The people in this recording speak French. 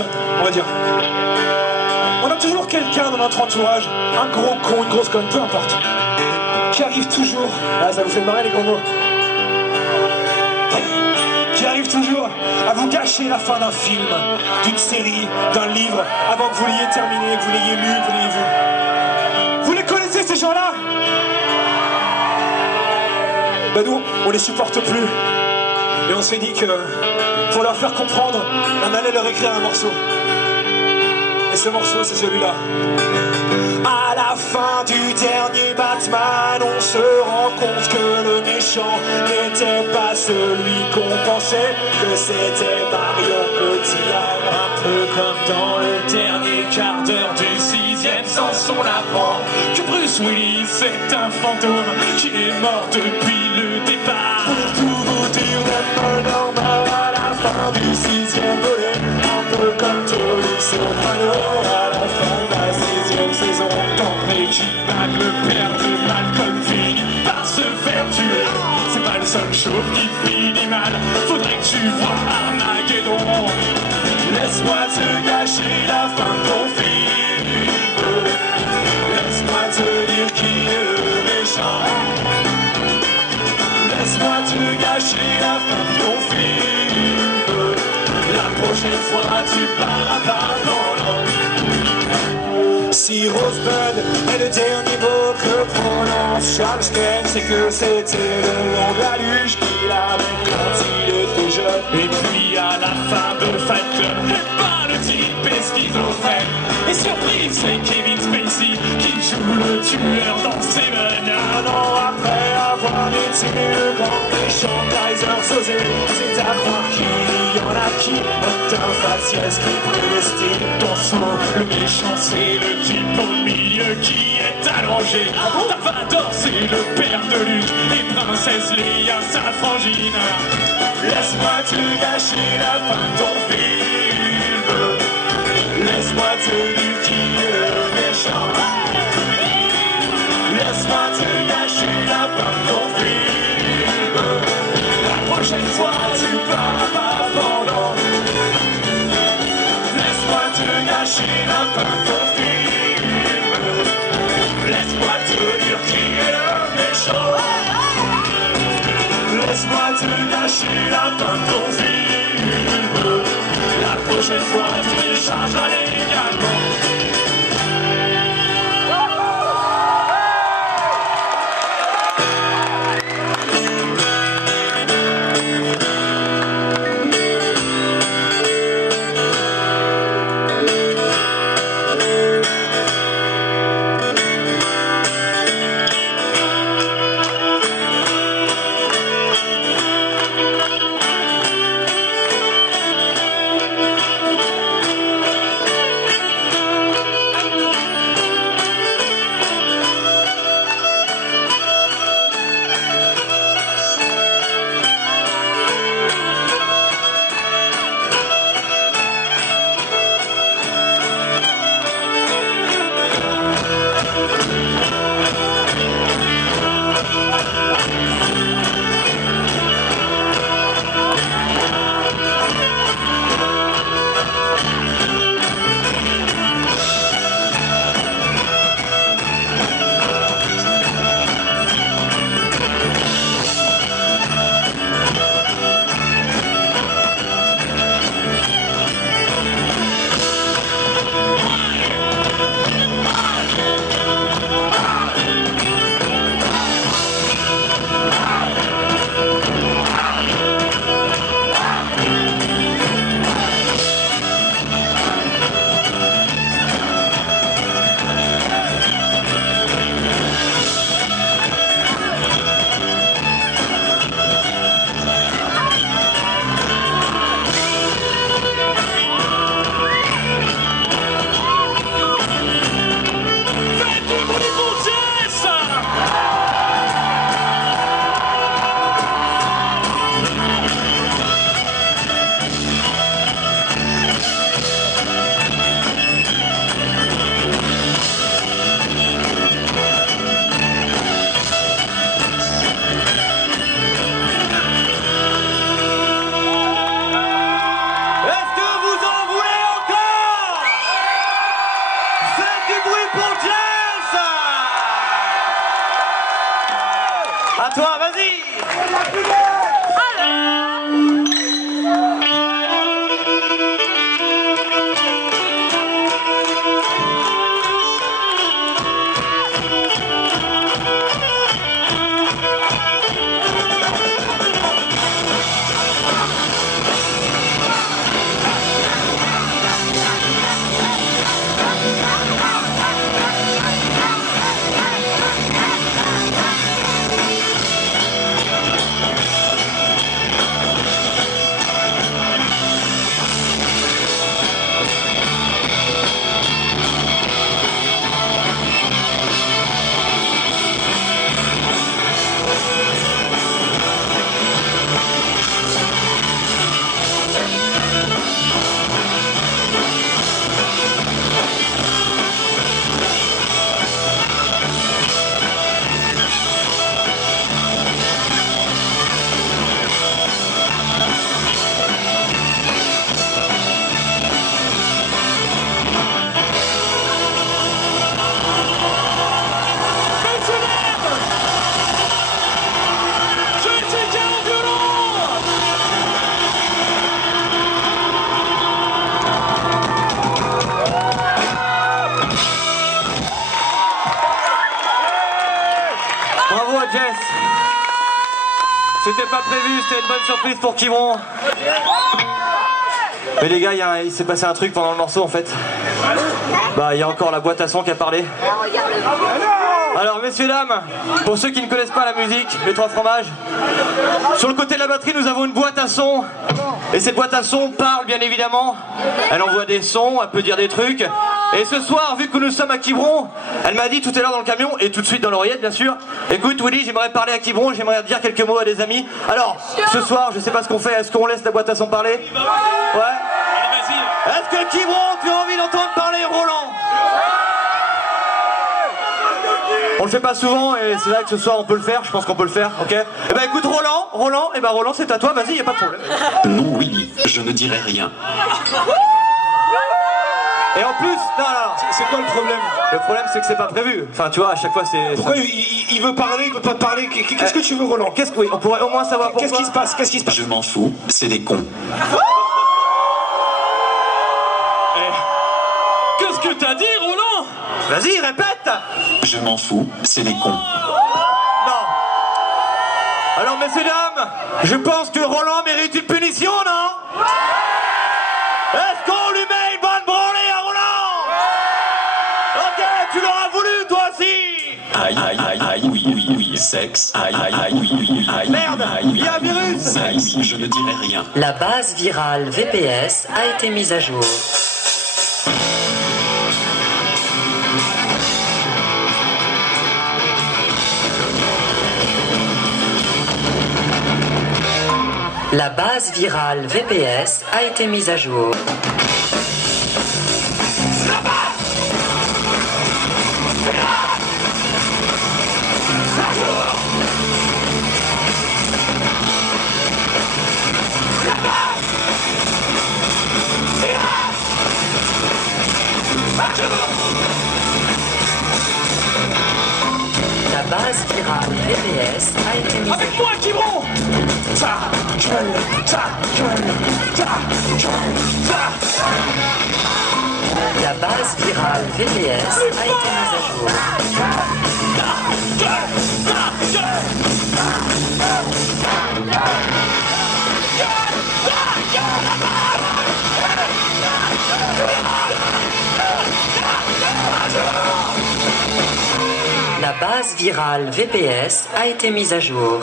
on va dire. On a toujours quelqu'un dans notre entourage, un gros con, une grosse conne, peu importe, qui arrive toujours, ah ça vous fait marrer les gros mots, qui arrive toujours à vous gâcher la fin d'un film, d'une série, d'un livre, avant que vous l'ayez terminé, que vous l'ayez lu, que vous l'ayez vu. Vous les connaissez ces gens-là? Bah nous, on les supporte plus. Et on s'est dit que, pour leur faire comprendre, on allait leur écrire un morceau. Et ce morceau, c'est celui-là. À la fin du dernier Batman, on se rend compte que le méchant n'était pas celui qu'on pensait, que c'était Marion Cotillard. Un peu comme dans le dernier quart d'heure du 6e sens, on apprend que Bruce Willis est un fantôme qui est mort depuis le départ. Pour tout vous dire, même normal à la fin du 6e volet, un peu comme Tony Soprano à la fin de la 6e saison. Breaking Bad, le père de Malcolm finit par se faire tuer. C'est pas le seul chauve qui finit mal, faudrait que tu vois Armageddon. Laisse-moi te gâcher la fin de ton film. Laisse-moi te dire qui est le méchant. Laisse-moi te gâcher la fin de ton film. La prochaine fois tu parles pas pendant. Si Rosebud est le dernier mot que prononce Charles Schneck, c'est que c'était le nom de la luge qu'il avait quand il était jeune. Et puis à la fin de Fight Club, le type est schizophrène. Et surprise, c'est Kevin Spacey qui joue le tueur dans Seven. Un an après avoir été le grand méchant Kaiser Soze, c'est à croire qu'il y en a qui ont un faciès qui prédestine ton saut. Le méchant c'est le type au milieu qui est allongé. Tarvador c'est le père de Luke et Princesse Leia sa frangine. Laisse-moi te gâcher la fin de ton film. Laisse-moi te dire qui est le méchant. Laisse-moi te gâcher la fin de ton film. La prochaine fois tu pars pas pendant. Laisse-moi te gâcher la fin de ton film. Laisse-moi te dire qui est le méchant. Laisse-moi te gâcher la fin de ton film. La prochaine fois tu téléchargeras légalement. C'était pas prévu, c'était une bonne surprise pour Quiberon. Mais les gars, il s'est passé un truc pendant le morceau en fait. Bah, il y a encore la boîte à son qui a parlé. Alors, messieurs, dames, pour ceux qui ne connaissent pas la musique, les trois fromages, sur le côté de la batterie, nous avons une boîte à son. Et cette boîte à son parle, bien évidemment. Elle envoie des sons, elle peut dire des trucs. Et ce soir, vu que nous sommes à Quiberon, elle m'a dit tout à l'heure dans le camion, et tout de suite dans l'oreillette, bien sûr, écoute, Willy, j'aimerais parler à Quiberon, j'aimerais dire quelques mots à des amis. Alors, ce soir, je sais pas ce qu'on fait, est-ce qu'on laisse la boîte à son parler? Ouais. Allez, vas-y. Est-ce que Quiberon, tu as envie d'entendre parler Roland? On le fait pas souvent et c'est vrai que ce soir on peut le faire, je pense qu'on peut le faire, ok? Eh ben écoute Roland, c'est à toi, vas-y, y a pas de problème. Non Willy, je ne dirai rien. Et en plus, non, c'est quoi le problème? Le problème c'est que c'est pas prévu, enfin tu vois, à chaque fois c'est... Pourquoi il veut parler, il veut pas parler? Qu'est-ce que tu veux Roland? Oui, on pourrait au moins savoir pourquoi. Qu'est-ce qui se passe? Je m'en fous, c'est des cons. Qu'est-ce que t'as dit Roland? Vas-y, répète. Je m'en fous, c'est des cons. Non. Alors messieurs dames, je pense que Roland mérite une punition, non? Est-ce qu'on lui met une bonne branlée à Roland? Ok, tu l'auras voulu toi aussi. Aïe, oui, sexe, aïe, oui, merde, il y a un virus. Sexe, je ne dirai rien. La base virale VPS a été mise à jour. La base virale VPS a été mise à jour. La base virale VPS a été mise à jour. Avec moi, Quiberon! La base virale VPS a été mise à jour. La base virale VPS a été mise à jour.